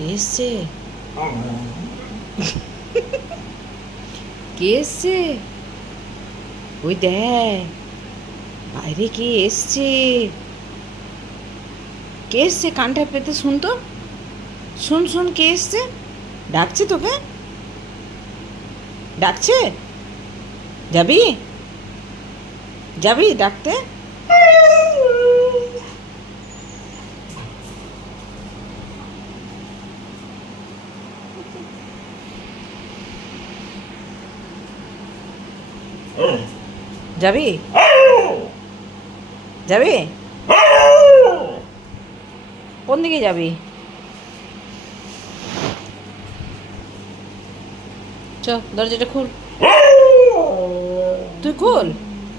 কে এসছে? কে এসছে? ওই দেখ, বাইরে কে এসছে? কে এসছে? কানটা পেতে শুন তো, শুন শুন, কে এসছে? ডাকছে তোকে, ডাকছে। যাবি? যাবি ডাকতে? যাবি? যাবি? কোন দিকে যাবি? চ, দরজাটা খুল, তুই খোল।